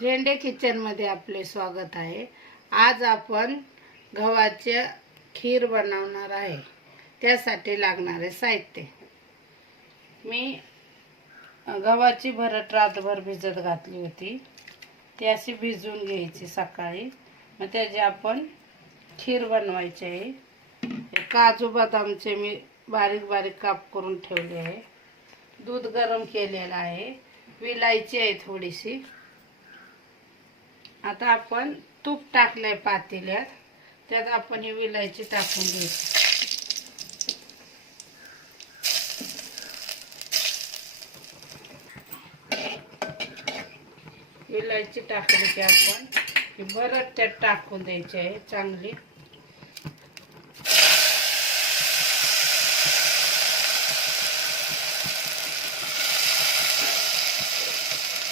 झेंडे किचनमध्ये आपले स्वागत आहे। आज आपण गव्हाचे खीर बनवणार आहे। त्यासाठी लागणारे साहित्य, मी गव्हाची भरड रातभर भिजत घातली होती। ती अशी भिजवून घ्यायची सकाळी, मग त्याची आपण खीर बनवायची आहे। काजू बदामचे मी बारीक बारीक काप करून ठेवले आहे। दूध गरम केलेलं आहे, विलायची आहे थोडीशी। आता आपण तूप टाकलंय पातेल्यात, त्यात आपण ही विलायची टाकून घ्यायची। विलायची टाकली की आपण ही भरड त्यात टाकून द्यायची आहे चांगली।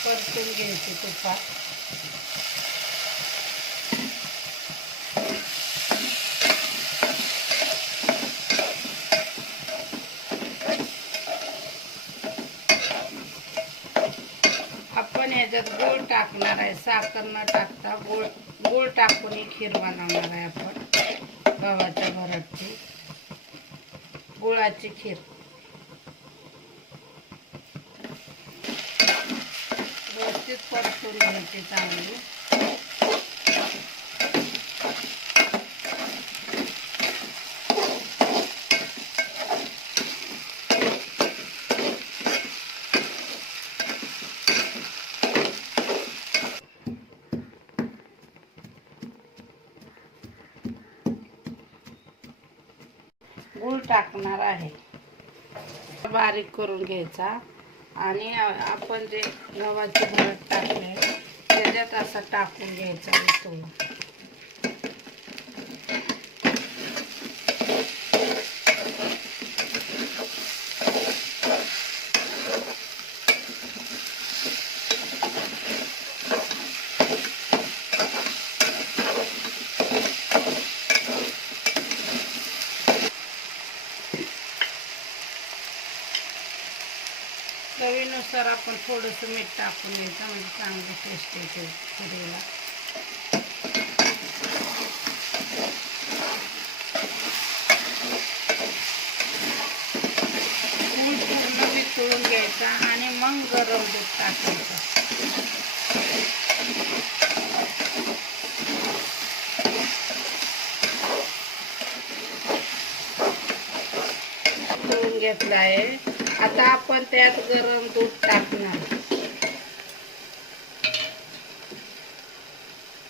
परतून घ्यायची तुपात। आपण याच्यात गूळ टाकणार आहे, साखर न टाकता गूळ टाकून ही खीर बनवणार आहे आपण। गव्हाच्या भरडची गुळाची खीर। व्यवस्थित परतून घ्यायची चांगली। गूळ टाकणार आहे, बारीक करून घ्यायचा आणि आपण जे गव्हाची भरड टाकले त्याच्यात असं टाकून घ्यायचा वितळून। चवीनुसार आपण थोडंसं मीठ टाकून घ्यायचं, म्हणजे चांगली टेस्ट येते खीरेला। गूळ पूर्ण वितळून घ्यायचा आणि मग गरम दूध टाकायचं। वितळून घेतलं आहे, आता आपण त्यात गरम दूध टाकणार।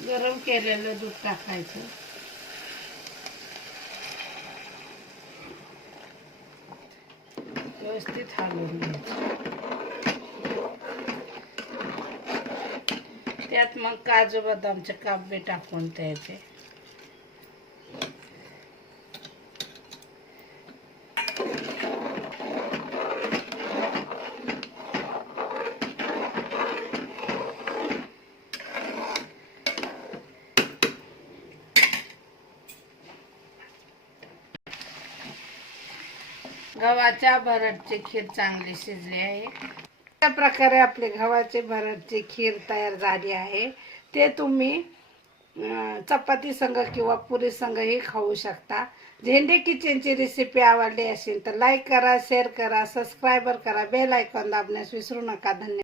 गरम केलेलं दूध टाकायचं। व्यवस्थित हलवून घ्यायचं। त्यात मग काजू बदामचे काप बी टाकून द्यायचे। गव्हाच्या भरडची खीर चांगली शिजली आहे। अशा प्रकारे आपली गव्हाची भरडची खीर तयार झाली आहे। ते तुम्ही चपाती संग किंवा पुरी संगही खाऊ शकता। झेंडे किचनची रेसिपी आवडली असेल तर लाईक करा, शेअर करा, सबस्क्राईब करा, बेल आयकॉन दाबण्यास विसरू नका। धन्यवाद।